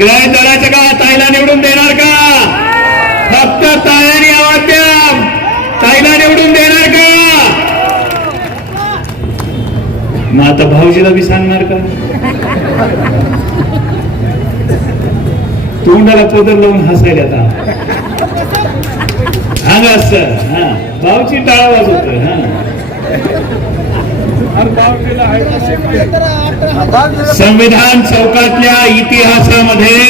ग्रह दराच्या का ताईला निवडून देणार का? फक्त ताईने आवाज द्या. ताईला निवडून देणार का? मग आता भाऊजीला बी सांगणार का? तोंडाला पदर लावून हसायला आता. हा ना सर. हा. भाऊची टाळा वाजवतोय हा. संविधान चौकातल्या इतिहासामध्ये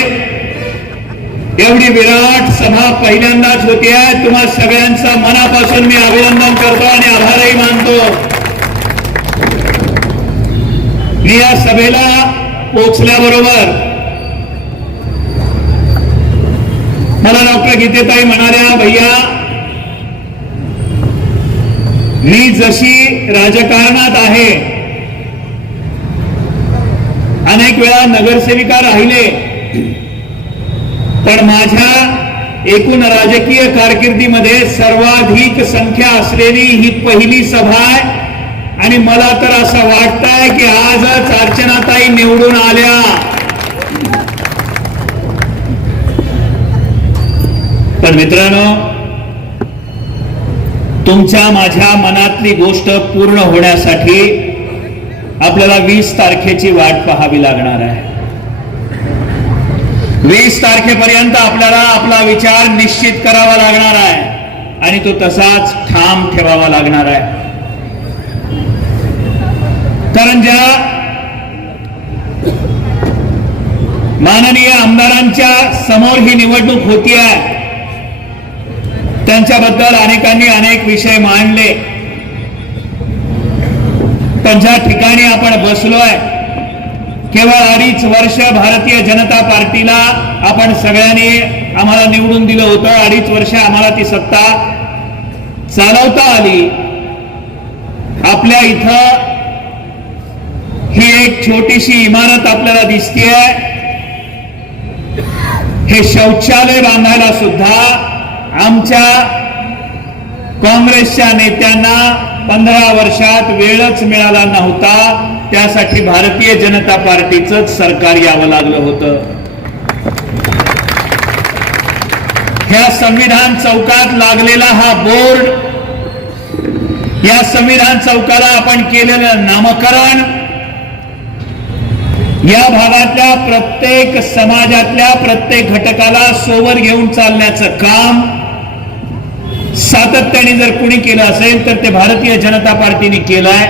एवढी विराट सभा पहिल्यांदाच होतीये तुम्हा सगळ्यांचा मनापासून मी अभिनंदन करतो आणि आभारही मानतो. मी या सभेला पोचल्याबरोबर मला डॉक्टर गीतेताई म्हणाल्या भैया मी जशी राजकारणात आहे अनेक वेळा नगरसेविका राहिले पण माझ्या एकूण राजकीय कारकिर्दीमध्ये सर्वाधिक संख्या असलेली ही पहिली सभा आहे. आणि मला तर असं वाटतंय की आजच अर्चनाताई निवडून आल्या. पण मित्रांनो तुमच्या माझ्या मनातली गोष्ट पूर्ण होण्यासाठी आपल्याला वीस तारखेची वाट पाहावी लागणार आहे. वीस तारखेपर्यंत आपल्याला आपला विचार निश्चित करावा लागणार आहे आणि तो तसाच ठाम ठेवावा लागणार आहे. कारण ज्या माननीय आमदारांच्या समोर ही निवडणूक होती आहे त्यांच्याबद्दल अनेकांनी अनेक विषय मांडले. पण ज्या ठिकाणी आपण बसलोय केवळ अडीच वर्ष भारतीय जनता पार्टीला आपण सगळ्यांनी आम्हाला निवडून दिलं होतं. अडीच वर्ष आम्हाला ती सत्ता चालवता आली. आपल्या इथं ही एक छोटीशी इमारत आपल्याला दिसतीये. हे शौचालय बांधायला सुद्धा आमच्या काँग्रेसच्या नेत्यांना पंधरा वर्षात वेळच मिळाला नव्हता त्यासाठी भारतीय जनता पार्टीच सरकार यावं लागलं होतं. ह्या संविधान चौकात लागलेला हा बोर्ड या संविधान चौकाला आपण केलेलं नामकरण या भागातल्या प्रत्येक समाजातल्या प्रत्येक घटकाला सोबत घेऊन चालण्याचं काम सातत्याने जर कुणी केलं असेल तर ते भारतीय जनता पार्टीने केलंय.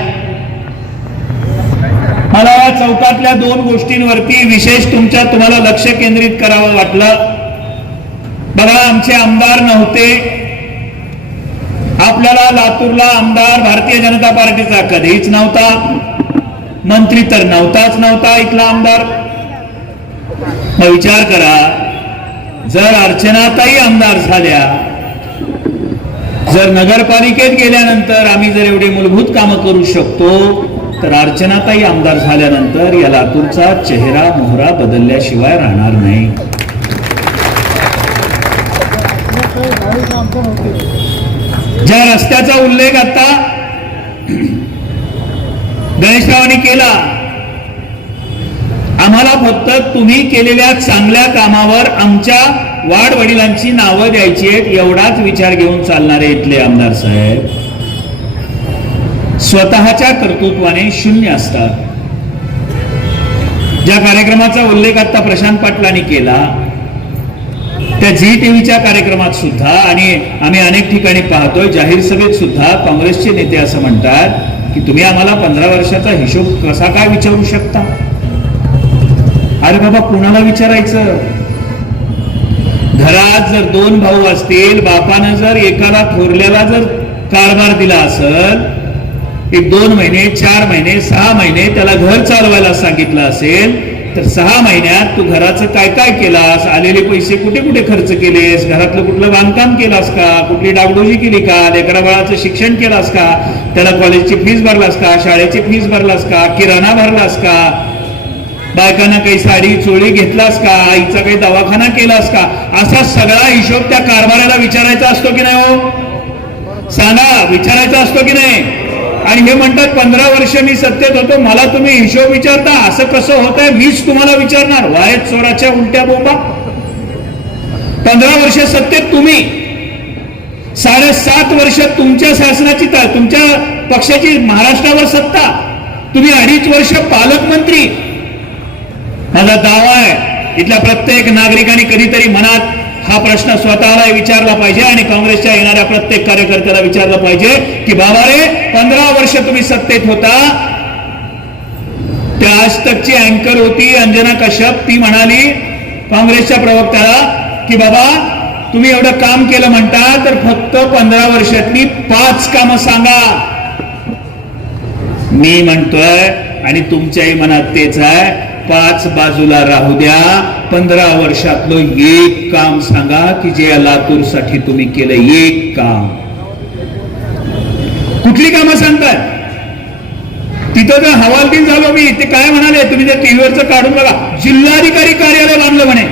मला या चौकातल्या दोन गोष्टींवरती विशेष तुमच्या तुम्हाला लक्ष केंद्रित करावं वाटलं. बघा आमचे आमदार नव्हते. आपल्याला लातूरला आमदार भारतीय जनता पार्टीचा कधीच नव्हता. मंत्री तर नव्हताच नव्हता इथला आमदार. मग विचार करा जर अर्चनाताई आमदार झाल्या जर नगरपालिकेत गेल्यानंतर आम्ही जर एवढी मूलभूत कामं करू शकतो तर अर्चनाताई आमदार झाल्यानंतर या लातूरचा चेहरा मोहरा बदलल्याशिवाय राहणार नाही. ज्या रस्त्याचा उल्लेख आता गणेशरावांनी केला आम्हाला फक्त तुम्ही केलेल्या चांगल्या कामावर आमच्या वाड वडिलांची नावं द्यायची आहेत एवढाच विचार घेऊन चालणारे इथले आमदार साहेब. स्वतःच्या कर्तृत्वाने शून्य असतात. ज्या कार्यक्रमाचा उल्लेख आता प्रशांत पाटलांनी केला त्या झी टीव्हीच्या कार्यक्रमात सुद्धा आणि आम्ही अनेक ठिकाणी पाहतोय जाहीर सभेत सुद्धा काँग्रेसचे नेते असं म्हणतात की तुम्ही आम्हाला पंधरा वर्षाचा हिशोब कसा काय विचारू शकता? अरे बाबा कुणाला विचारायचं? घरात जर दोन भाऊ असतील बापानं जर एकाला थोरल्याला जर कारभार दिला असेल एक दोन महिने चार महिने सहा महिने त्याला घर चालवायला सांगितलं असेल तर सहा महिन्यात तू घराचं काय काय केलास? आलेले पैसे कुठे कुठे खर्च केलेस? घरातलं कुठलं बांधकाम केलास का? कुठली डागडोजी केली का? लेकरा बाळाचं शिक्षण केलास का? त्याला कॉलेजची फीस भरलास का? शाळेची फीस भरलास का? किराणा भरलास का? बायकांना काही साडी चोळी घेतलास का? आईचा काही दवाखाना केलास का? असा सगळा हिशोब त्या कारभाराला विचारायचा असतो की नाही हो? सांगा विचारायचा असतो की नाही? आणि हे म्हणतात पंधरा वर्ष मी सत्तेत होतो मला तुम्ही हिशोब विचारता. असं कसं होत आहे मीच तुम्हाला विचारणार. वायत चोराच्या उलट्या बोंबा. पंधरा वर्ष सत्तेत तुम्ही. साडेसात वर्ष तुमच्या शासनाची तुमच्या पक्षाची महाराष्ट्रावर सत्ता. तुम्ही अडीच वर्ष पालकमंत्री. माझा दावा आहे. इथल्या प्रत्येक नागरिकांनी कधीतरी मनात हा प्रश्न स्वतःला विचारला पाहिजे आणि काँग्रेसच्या येणाऱ्या प्रत्येक कार्यकर्त्याला विचारलं पाहिजे की बाबा रे पंधरा वर्ष तुम्ही सत्तेत होता. त्या आज तकची अँकर होती अंजना कश्यप. ती म्हणाली काँग्रेसच्या प्रवक्त्याला की बाबा तुम्ही एवढं काम केलं म्हणता तर फक्त पंधरा वर्षातली पाच कामं सांगा. मी म्हणतोय आणि तुमच्याही मनात तेच आहे पाच बाजूला राहू द्या. पंधरा वर्षातलं एक काम सांगा की जे या लातूरसाठी तुम्ही केलं एक काम. कुठली कामं सांगताय? तिथं जर हवालदिन झालो मी ते काय म्हणाले? तुम्ही त्या टीव्हीवरचं काढून बघा. जिल्हाधिकारी कार्यालय बांधलं म्हणे.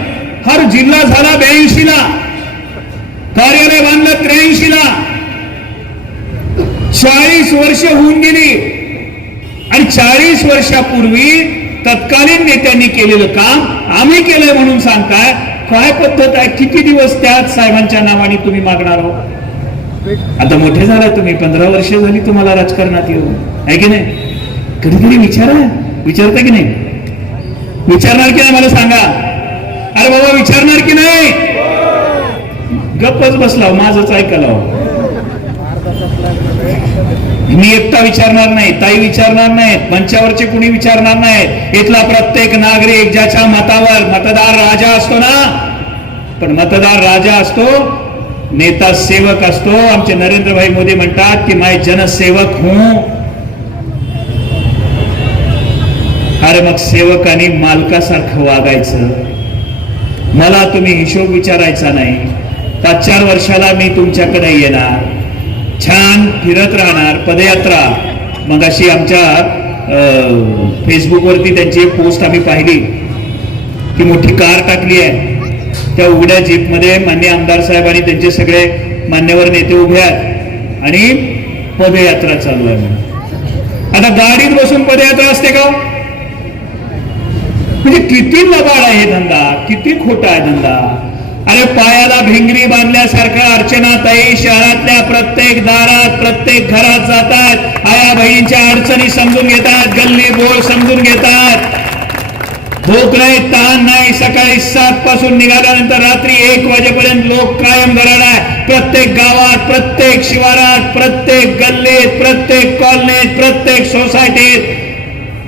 हर जिल्हा झाला ब्याऐंशी ला कार्यालय बांधलं त्र्याऐंशी ला चाळीस वर्ष होऊन गेली. आणि चाळीस वर्षापूर्वी तत्कालीन नेत्यांनी केलेलं काम आम्ही केलंय म्हणून सांगताय. काय पद्धत आहे? किती दिवस त्याच साहेबांच्या नावाने तुम्ही मागणार आहोत? आता मोठे झालाय तुम्ही. पंधरा वर्ष झाली तुम्हाला राजकारणात येऊ आहे की नाही? कधी कधी विचारा. विचारता की नाही? विचारणार की नाही मला सांगा? अरे बाबा विचारणार की नाही? गप्पच बसला माझंच ऐकायला मी एकटा विचारणार नाही ताई विचारणार नाहीत मंचावरचे कुणी विचारणार नाहीत इथला प्रत्येक नागरिक ज्याच्या मतावर मतदार राजा असतो ना पण मतदार राजा असतो नेता सेवक असतो. आमचे नरेंद्रभाई मोदी म्हणतात की माय जनसेवक हूं. अरे मग सेवकाने मालकासारखं वागायचं. मला तुम्ही हिशोब विचारायचा नाही. पाच चार वर्षाला मी तुमच्याकडे येणार. छान फिरत राहणार पदयात्रा. मग अशी आमच्या अं, फेसबुकवरती त्यांची एक पोस्ट आम्ही पाहिली. की मोठी कार टाकली आहे. त्या उघड्या जीपमध्ये मान्य आमदार साहेब आणि त्यांचे सगळे मान्यवर नेते उभे आहेत. आणि पदयात्रा चालू आहे आता गाडीत बसून पदयात्रा असते का? म्हणजे किती लबाड आहे धंदा किती खोटा आहे धंदा. अरे पायाला भिंगरी बांधल्यासारखं अर्चनाताई शहरातल्या प्रत्येक दारात प्रत्येक घरात जातात. आया बहिणीच्या अडचणी समजून घेतात गल्ली बोळ समजून घेतात. भूक नाही ताण नाही सकाळी सात पासून निघाल्यानंतर रात्री एक वाजेपर्यंत लोक कायम घराला आहे प्रत्येक गावात प्रत्येक शिवारात प्रत्येक गल्लीत प्रत्येक कॉलनीत प्रत्येक सोसायटीत.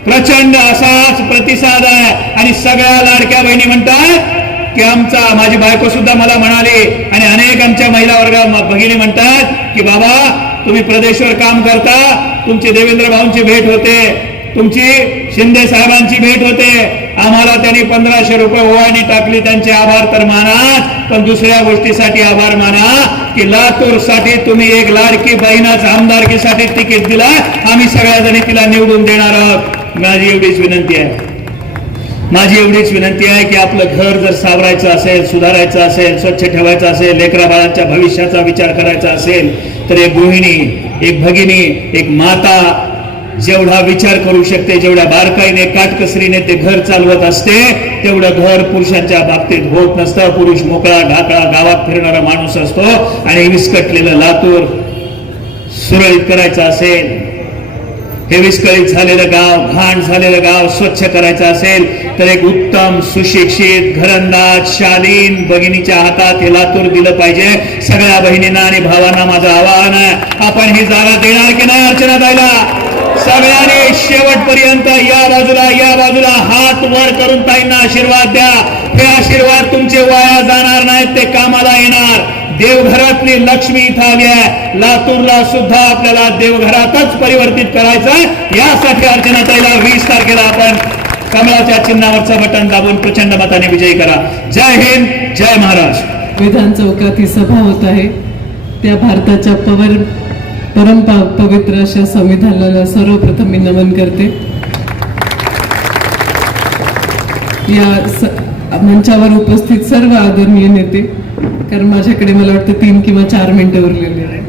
प्रचंड असाच प्रतिसाद आहे. आणि सगळ्या लाडक्या बहिणी म्हणतात की आमचा माझी बायको सुद्धा मला म्हणाली आणि अनेक आमच्या महिला वर्ग भगिनी म्हणतात की बाबा तुम्ही प्रदेशवर काम करता तुमची देवेंद्र भाऊंची भेट होते तुमची शिंदे साहेबांची भेट होते आम्हाला त्यांनी पंधराशे रुपये ओवाणी टाकली त्यांचे आभार तर माना पण दुसऱ्या गोष्टीसाठी आभार माना की लातूरसाठी तुम्ही एक लाडकी बहिणाच आमदारकीसाठी तिकीट दिला आम्ही सगळ्या जणी तिला निवडून देणार आहोत. माझी एवढीच विनंती आहे. माझी एवढीच विनंती आहे की आपलं घर जर सावरायचं असेल सुधारायचं असेल स्वच्छ ठेवायचं असेल लेकरा बाळांच्या भविष्याचा विचार करायचा असेल तर एक गृहिणी एक भगिनी एक माता जेवढा विचार करू शकते जेवढ्या बारकाईने काटकसरीने ते घर चालवत असते तेवढं घर पुरुषांच्या बाबतीत होत नसतं. पुरुष मोकळा ढाकळा गावात फिरणारा माणूस असतो आणि विस्कटलेलं लातूर सुरळीत करायचं असेल हे विस्कळीत झालेलं गाव घाण झालेलं गाव स्वच्छ करायचं असेल तर एक उत्तम सुशिक्षित घरंदाज शालीन भगिनीच्या हातात हे लातूर दिलं पाहिजे. सगळ्या बहिणींना आणि भावांना माझं आवाहन आहे. आपण ही जागा देणार की नाही अर्चना ताईला? सगळ्यांनी शेवटपर्यंत या बाजूला या बाजूला हात वर करून ताईंना आशीर्वाद द्या. हे आशीर्वाद तुमचे वाया जाणार नाहीत ते कामाला येणार. देवघरातली लक्ष्मी इथं आली आहे. लातूरला सुद्धा आपल्याला देवघरातच परिवर्तित करायचं आहे. यासाठी अर्चनाताईला वीस तारखेला आपण कमळाच्या चिन्हावरचं बटन दाबून प्रचंड मताने विजयी करा. जय हिंद जय महाराज. विधान चौकात ही सभा होत आहे. त्या भारताच्या पवर परंपरा पवित्र अशा संविधानाला सर्वप्रथम मी नमन करते. या स- मंचावर उपस्थित सर्व आदरणीय नेते कारण माझ्याकडे मला वाटतं तीन किंवा चार मिनिटं उरलेली आहे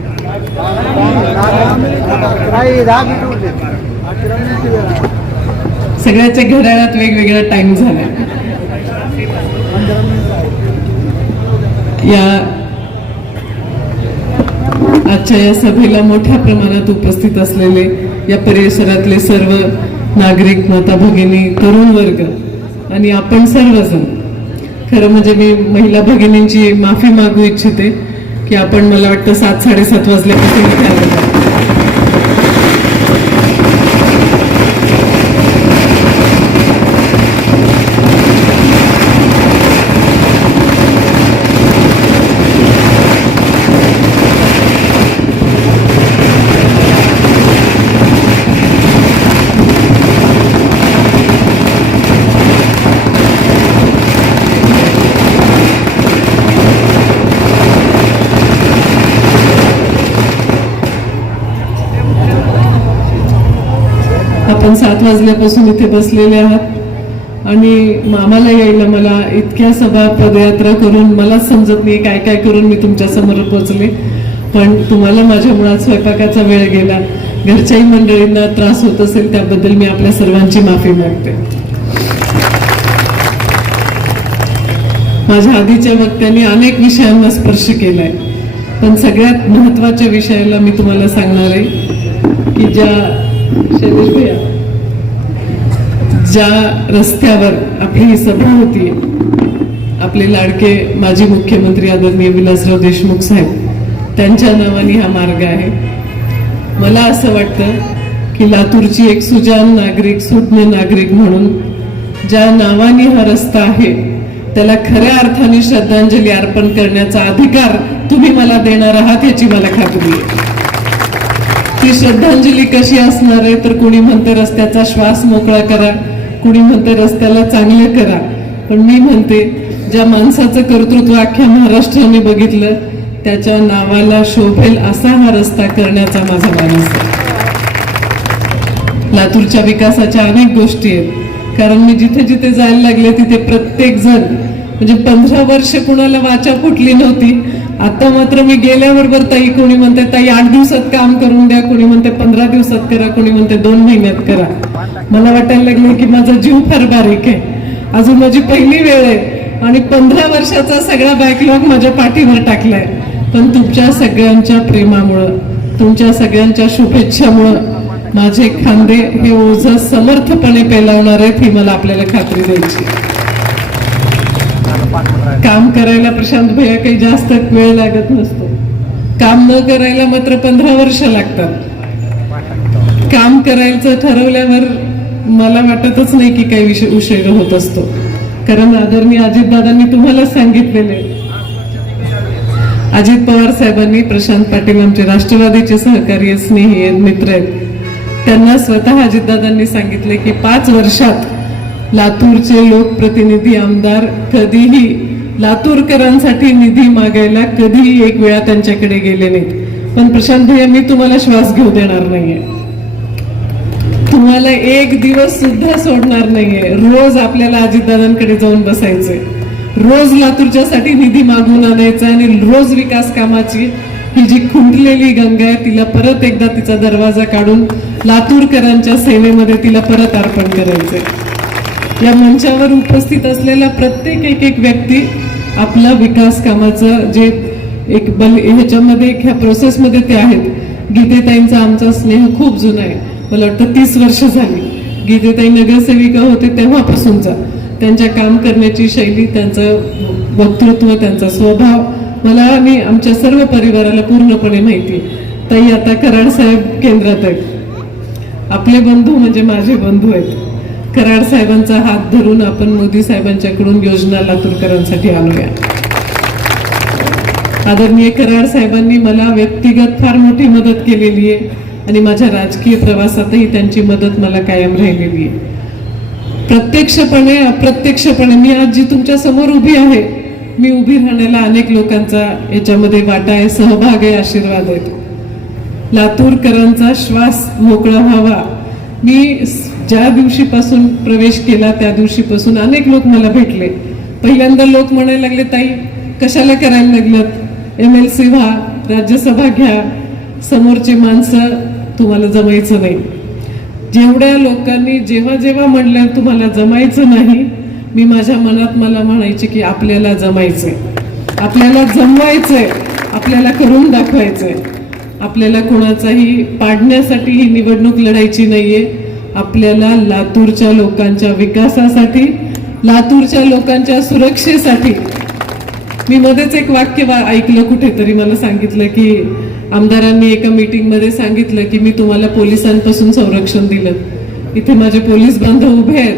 सगळ्याच्या घड्याळात वेगवेगळा टाइम झाला या आजच्या या सभेला मोठ्या प्रमाणात उपस्थित असलेले या परिसरातले सर्व नागरिक माता भगिनी तरुण वर्ग आणि आपण सर्वजण खरं म्हणजे मी महिला भगिनींची माफी मागू इच्छिते की आपण मला वाटतं सात साडेसात वाजल्यापासून आपण सात वाजल्यापासून इथे बसलेले आहात. आणि मामाला आम्हाला यायला मला इतक्या सभा पदयात्रा करून मला समजत नाही काय काय करून मी तुमच्यासमोर पोचले पण तुम्हाला माझ्या मुळात स्वयंपाकाचा वेळ गेला. घरच्याही मंडळींना त्रास होत असेल त्याबद्दल मी आपल्या सर्वांची माफी मागते. माझ्या आधीच्या वक्त्यांनी अनेक विषयांना स्पर्श केलाय. पण सगळ्यात महत्त्वाच्या विषयाला मी तुम्हाला सांगणार आहे की ज्या शैलेश भैया ज्या रस्त्यावर आपली ही सभा होती आपले लाडके माजी मुख्यमंत्री आदरणीय विलासराव देशमुख साहेब त्यांच्या नावाने हा मार्ग आहे. मला असं वाटतं की लातूरची एक सुजान नागरिक सुज्ञ नागरिक म्हणून ज्या नावाने हा रस्ता आहे त्याला खऱ्या अर्थाने श्रद्धांजली अर्पण करण्याचा अधिकार तुम्ही मला देणार आहात याची मला खात्री ती श्रद्धांजली कशी असणार आहे तर कुणी म्हणते रस्त्याचा श्वास मोकळा करा कुणी म्हणते रस्त्याला चांगलं करा. पण मी म्हणते ज्या माणसाचं कर्तृत्व अख्ख्या महाराष्ट्राने बघितलं त्याच्या नावाला शोभेल असा हा रस्ता करण्याचा माझा मानस आहे. लातूरच्या विकासाच्या अनेक गोष्टी आहेत. कारण मी जिथे जिथे जायला लागले तिथे प्रत्येक जण म्हणजे पंधरा वर्ष कुणाला वाचा फुटली नव्हती. आता मात्र मी गेल्याबरोबर ताई कोणी म्हणते ताई आठ दिवसात काम करून द्या कोणी म्हणते पंधरा दिवसात करा कोणी म्हणते दोन महिन्यात करा. मला वाटायला लागले की माझा जीव फार बारीक आहे. अजून माझी पहिली वेळ आहे. आणि पंधरा वर्षाचा सगळा बॅकलॉग माझ्या पाठीवर टाकलाय. पण तुमच्या सगळ्यांच्या प्रेमामुळं तुमच्या सगळ्यांच्या शुभेच्छामुळं माझे खांदे हे ओझ समर्थपणे पेलावणार आहेत ही मला आपल्याला खात्री द्यायची काम करायला प्रशांत भैया काही जास्त वेळ लागत नसतो. काम न करायला मात्र पंधरा वर्ष लागतात. काम करायचं ठरवल्यावर मला वाटतच नाही की काही विषय उशीर होत असतो. कारण आदरणीय अजितदादांनी तुम्हाला सांगितलेले. अजित पवार साहेबांनी प्रशांत पाटील आमचे राष्ट्रवादीचे सहकारी स्नेही आहेत मित्र आहेत. त्यांना स्वतः अजितदादांनी सांगितले की पाच वर्षात लातूरचे लोकप्रतिनिधी आमदार कधीही लातूरकरांसाठी निधी मागायला कधीही एक वेळा त्यांच्याकडे गेले नाहीत. पण प्रशांत भैया मी तुम्हाला श्वास घेऊ देणार नाहीये. तुम्हाला एक दिवस सुद्धा सोडणार नाहीये. रोज आपल्याला अजितदादांकडे जाऊन बसायचंय. रोज लातूरच्यासाठी निधी मागून आणायचा आणि रोज विकास कामाची ही जी खुंटलेली गंगा आहे तिला परत एकदा तिचा दरवाजा काढून लातूरकरांच्या सेवेमध्ये तिला परत अर्पण करायचंय. या मंचावर उपस्थित असलेला प्रत्येक एक एक व्यक्ती आपला विकास कामाचं जे एक बल ह्याच्यामध्ये ह्या प्रोसेसमध्ये ते आहेत. गीतेताईंचा आमचा स्नेह खूप जुना आहे. मला वाटतं तीस वर्ष झाली. गीतेताई नगरसेविका होते तेव्हापासूनचा त्यांच्या काम करण्याची शैली त्यांचं वक्तृत्व त्यांचा स्वभाव मला आणि आमच्या सर्व परिवाराला पूर्णपणे माहिती. ताई आता कराड साहेब केंद्रात आहेत. आपले बंधू म्हणजे माझे बंधू आहेत. कराड साहेबांचा हात धरून आपण मोदी साहेबांच्याकडून योजना लातूरकरांसाठी आणूया. आदरणीय कराड साहेबांनी मला व्यक्तिगत फार मोठी मदत केलेली आहे. आणि माझ्या राजकीय प्रवासातही त्यांची मदत मला कायम राहिलेली आहे. प्रत्यक्षपणे अप्रत्यक्षपणे मी आज जी तुमच्यासमोर उभी आहे मी उभी राहण्याला अनेक लोकांचा याच्यामध्ये वाटा आहे सहभाग आहे आशीर्वाद आहेत लातूरकरांचा श्वास मोकळा व्हावा. मी ज्या दिवशीपासून प्रवेश केला त्या दिवशीपासून अनेक लोक मला भेटले. पहिल्यांदा लोक म्हणायला लागले ताई कशाला करायला लागलं एम एल सी व्हा राज्यसभा घ्या. समोरची माणसं तुम्हाला जमायचं नाही. जेवढ्या लोकांनी जेव्हा जेव्हा म्हणल्या तुम्हाला जमायचं नाही मी माझ्या मनात मला म्हणायचे की आपल्याला जमायचंय. आपल्याला जमवायचंय. आपल्याला करून दाखवायचंय. आपल्याला कोणाचाही पाडण्यासाठी ही निवडणूक लढायची नाहीये. आपल्याला लातूरच्या लोकांच्या विकासासाठी लातूरच्या लोकांच्या सुरक्षेसाठी. मी मध्येच एक वाक्य ऐकलं कुठेतरी. मला सांगितलं की आमदारांनी एका मीटिंगमध्ये सांगितलं की मी तुम्हाला पोलिसांपासून संरक्षण दिलं. इथे माझे पोलीस बांधव उभे आहेत.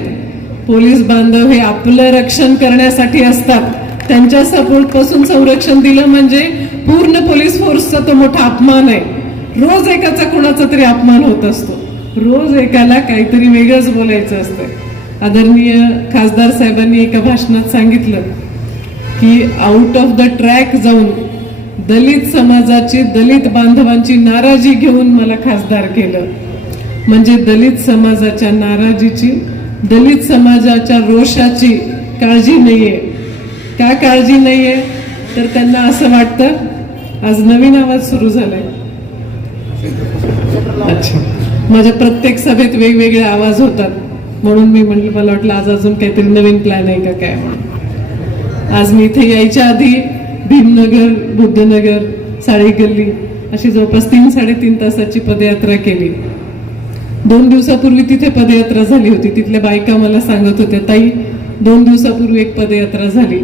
पोलीस बांधव हे आपलं रक्षण करण्यासाठी असतात. त्यांच्या सपोर्टपासून संरक्षण दिलं म्हणजे पूर्ण पोलीस फोर्सचा तो मोठा अपमान आहे. रोज एकाचा कुणाचा तरी अपमान होत असतो. रोज एकाला काहीतरी वेगळंच बोलायचं असतं. आदरणीय खासदार साहेबांनी एका भाषणात सांगितलं की आउट ऑफ द ट्रॅक जाऊन दलित समाजाची दलित बांधवांची नाराजी घेऊन मला खासदार केलं. म्हणजे दलित समाजाच्या नाराजीची दलित समाजाच्या रोषाची काळजी नाहीये. का काळजी नाहीये? तर त्यांना असं वाटतं आज नवीन आवाज सुरू झालाय. अच्छा. माझ्या प्रत्येक सभेत वेगवेगळे आवाज होतात. म्हणून मी म्हटलं मला वाटलं आज अजून काहीतरी नवीन प्लॅन आहे का काय? आज मी इथे यायच्या आधी भीमनगर बुद्धनगर साळी गल्ली अशी जवळपास तीन साडेतीन तासाची पदयात्रा केली. दोन दिवसापूर्वी तिथे पदयात्रा झाली होती. तिथल्या बायका मला सांगत होत्या ताई दोन दिवसापूर्वी एक पदयात्रा झाली.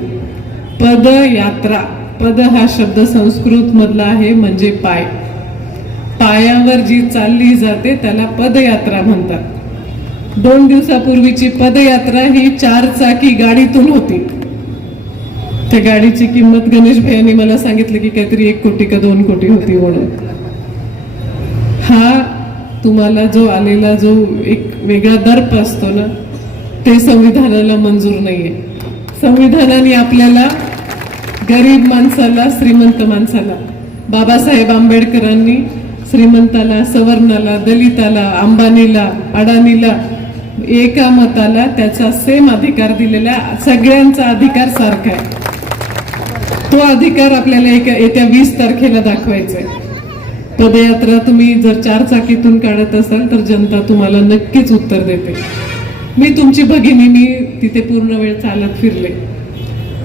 पदयात्रा. पद हा शब्द संस्कृत मधला आहे म्हणजे पाय. पायावर जी चालली जाते त्याला पदयात्रा म्हणतात. दोन दिवसापूर्वीची पदयात्रा ही चार चाकी गाडीतून होती. त्या गाडीची किंमत गणेश भैयानी मला सांगितलं की काहीतरी एक कोटी का दोन कोटी होती म्हणून. हा तुम्हाला जो आलेला जो एक वेगळा दर्प असतो ना ते संविधानाला मंजूर नाहीये. संविधानाने आपल्याला गरीब माणसाला श्रीमंत माणसाला बाबासाहेब आंबेडकरांनी श्रीमंताला सवर्णाला दलिताला अंबानीला अडाणीला एका मताला त्याचा सेम अधिकार दिलेला सगळ्यांचा अधिकार सारखा आहे. तो अधिकार आपल्याला एका येत्या वीस तारखेला दाखवायचा आहे पदयात्रा तुम्ही जर चार चाकीतून काढत असाल तर जनता तुम्हाला नक्कीच उत्तर देते. मी तुमची भगिनी मी तिथे पूर्ण वेळ चालत फिरले.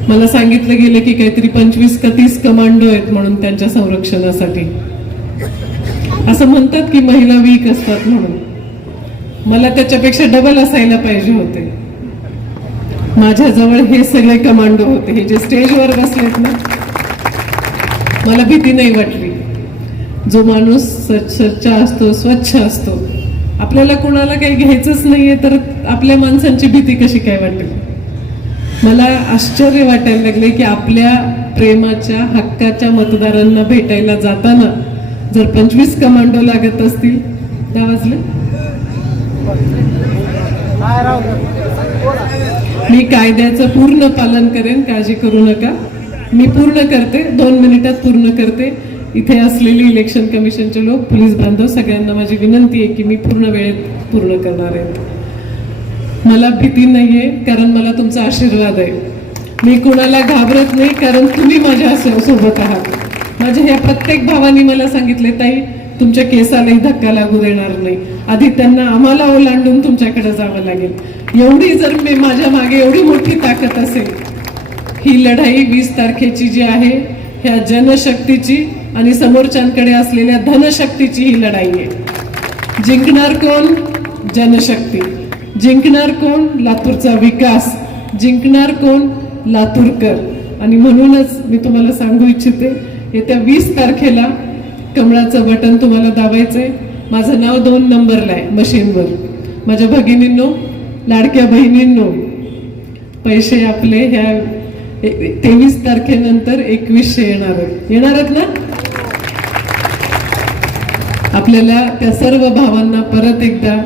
मला सांगितलं गेलं की काहीतरी पंचवीस का तीस कमांडो आहेत म्हणून त्यांच्या संरक्षणासाठी. असं म्हणतात की महिला वीक असतात म्हणून. मला त्याच्यापेक्षा डबल असायला पाहिजे होते. माझ्याजवळ हे सगळे कमांडो होते. हे जे स्टेजवर बसलेत ना मला भीती नाही वाटली. जो माणूस स्वच्छ स्वच्छ असतो स्वच्छ असतो आपल्याला कोणाला काही घ्यायचंच नाहीये तर आपल्या माणसांची भीती कशी काय वाटेल? मला आश्चर्य वाटायला लागले की आपल्या प्रेमाच्या हक्काच्या मतदारांना भेटायला जाताना जर पंचवीस कमांडो लागत असतील त्या वाजले. मी कायद्याचं पूर्ण पालन करेन काळजी करू नका. मी पूर्ण करते दोन मिनिटात पूर्ण करते. इथे असलेली इलेक्शन कमिशनचे लोक पोलीस बांधव सगळ्यांना माझी विनंती आहे की मी पूर्ण वेळेत पूर्ण करणार आहे. मला भीती नाहीये कारण मला तुमचा आशीर्वाद आहे. मी कुणाला घाबरत नाही कारण तुम्ही माझ्या सोबत आहात. माझ्या ह्या प्रत्येक भावानी मला सांगितले ताई तुमच्या केसालाही धक्का लागू देणार नाही. आधी त्यांना आम्हाला ओलांडून तुमच्याकडे जावं लागेल. एवढी जर मी माझ्या मागे एवढी मोठी ताकद असेल ही लढाई वीस तारखेची जी आहे ह्या जनशक्तीची आणि समोरच्यांकडे असलेल्या धनशक्तीची ही लढाई आहे. जिंकणार कोण? जनशक्ती. जिंकणार कोण? लातूरचा विकास. जिंकणार कोण? लातूरकर. आणि म्हणूनच मी तुम्हाला सांगू इच्छिते येत्या वीस तारखेला कमळाचं बटन तुम्हाला दाबायचंय. माझं नाव दोन नंबरला आहे मशीनवर. माझ्या भगिनींनो लाडक्या बहिणींनो पैसे आपले ह्या तेवीस तारखेनंतर एकवीसशे येणार आहेत. येणार आहेत ना? आपल्याला त्या सर्व भावांना परत एकदा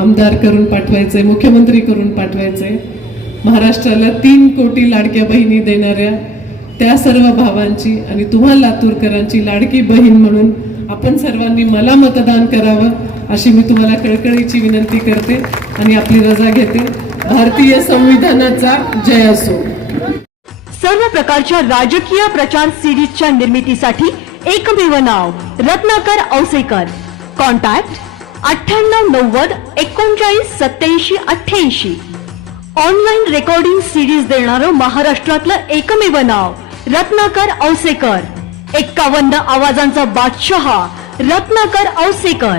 आमदार करून पाठवायचंय मुख्यमंत्री करून पाठवायचंय. महाराष्ट्राला तीन कोटी लाडक्या बहिणी देणाऱ्या त्या सर्व भावांची आणि तुम्हा लातूरकरांची लाडकी बहीण म्हणून आपण सर्वांनी मला मतदान करावं. अशी मी तुम्हाला कळकळीची विनंती करते आणि आपली रजा घेते. भारतीय संविधानाचा जय असो. सर्व प्रकारच्या राजकीय प्रचार सिरीजच्या निर्मितीसाठी एकमेव नाव रत्नाकर औसेकर. कॉन्टॅक्ट अठ्ठ्याण्णव नव्वद एकोणचाळीस सत्याऐंशी अठ्ठ्याऐंशी. ऑनलाईन रेकॉर्डिंग सिरीज देणारं महाराष्ट्रातलं एकमेव नाव रत्नाकर औसेकर. एक्कावन्न आवाजांचा बादशहा रत्नाकर औसेकर.